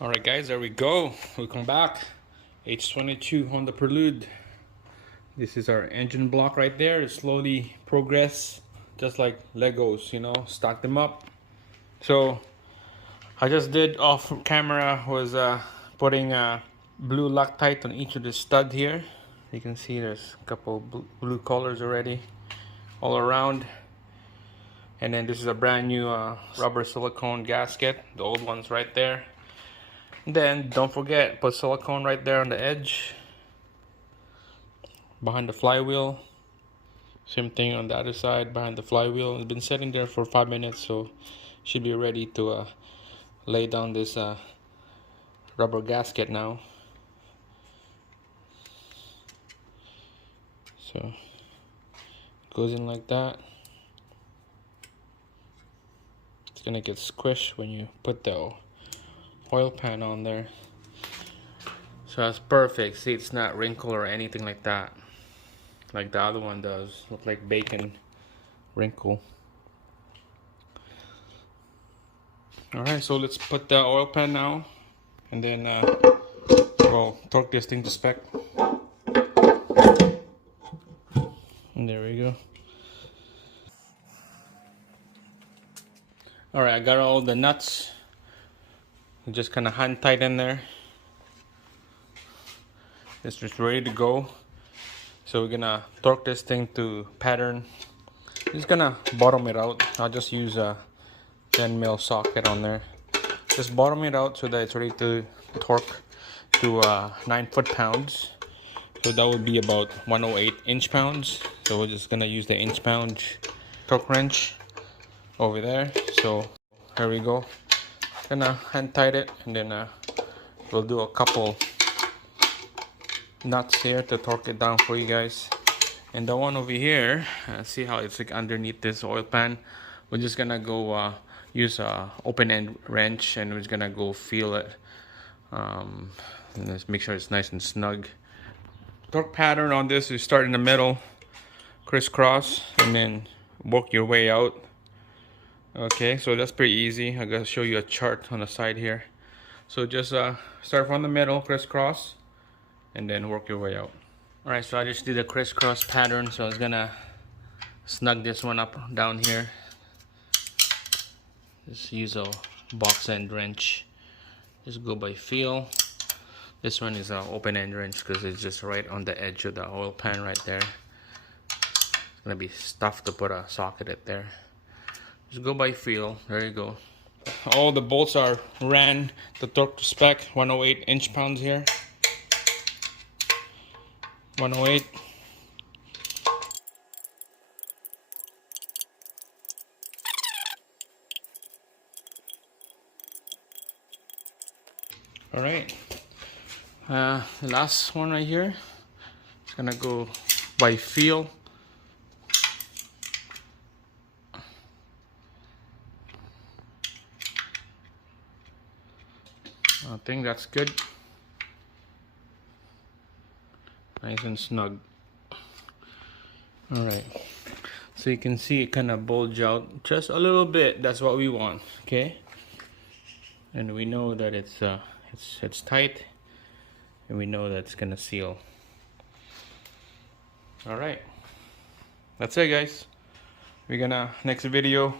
Alright guys, there we go. Welcome back. H22 on the Prelude. This is our engine block right there. It slowly progress, just like Legos, you know, stack them up. So I just did off camera was putting blue Loctite on each of the stud here. You can see there's a couple blue colors already all around. And then this is a brand new rubber silicone gasket. The old one's right there. Then don't forget, put silicone right there on the edge behind the flywheel. Same thing on the other side behind the flywheel. It's been sitting there for 5 minutes, so should be ready to lay down this rubber gasket now. So it goes in like that. It's gonna get squished when you put the oil pan on there. So that's perfect. See, it's not wrinkled or anything like that, like the other one does. Look like bacon wrinkle. Alright, so let's put the oil pan now, and then we'll torque this thing to spec. And there we go. Alright, I got all the nuts. Just kind of hand tight in there. It's just ready to go. So we're gonna torque this thing to pattern. Just gonna bottom it out. I'll just use a 10mm socket on there. Just bottom it out so that it's ready to torque to 9 foot-pounds. So that would be about 108 inch-pounds. So we're just gonna use the inch-pound torque wrench over there. So here we go. Gonna hand tight it, and then we'll do a couple nuts here to torque it down for you guys. And the one over here, see how it's like underneath this oil pan. We're just gonna go use a open end wrench, and we're just gonna go feel it, and let's make sure it's nice and snug. Torque pattern on this is start in the middle, crisscross, and then work your way out. Okay, so that's pretty easy. I'm gonna show you a chart on the side here. So just start from the middle, crisscross, and then work your way out. Alright, so I just did a crisscross pattern, so I was gonna snug this one up down here. Just use a box end wrench. Just go by feel. This one is an open end wrench because it's just right on the edge of the oil pan right there. It's gonna be tough to put a socket in there. Just go by feel. There you go. All the bolts are ran the torque to spec. 108 inch-pounds here. 108. All right. The last one right here. It's gonna go by feel. I think that's good. Nice and snug. Alright. So you can see it kind of bulge out just a little bit. That's what we want. Okay? And we know that it's tight. And we know that it's gonna seal. Alright. That's it, guys. We're gonna next video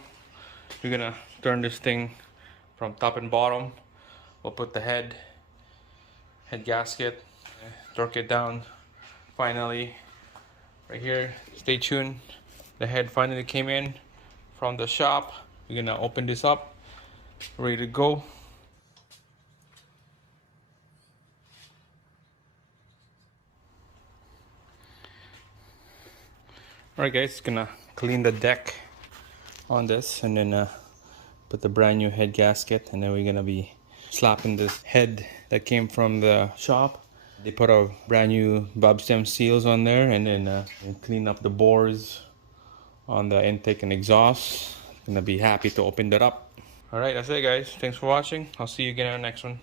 we're gonna turn this thing from top and bottom. We'll put the head gasket, torque it down. Finally, right here, stay tuned. The head finally came in from the shop. We're gonna open this up, ready to go. Alright guys, gonna clean the deck on this, and then put the brand new head gasket, and then we're gonna be slapping this head that came from the shop. They put a brand new bob stem seals on there, and then clean up the bores on the intake and exhaust. Gonna be happy to open that up. Alright, that's it guys. Thanks for watching. I'll see you again on the next one.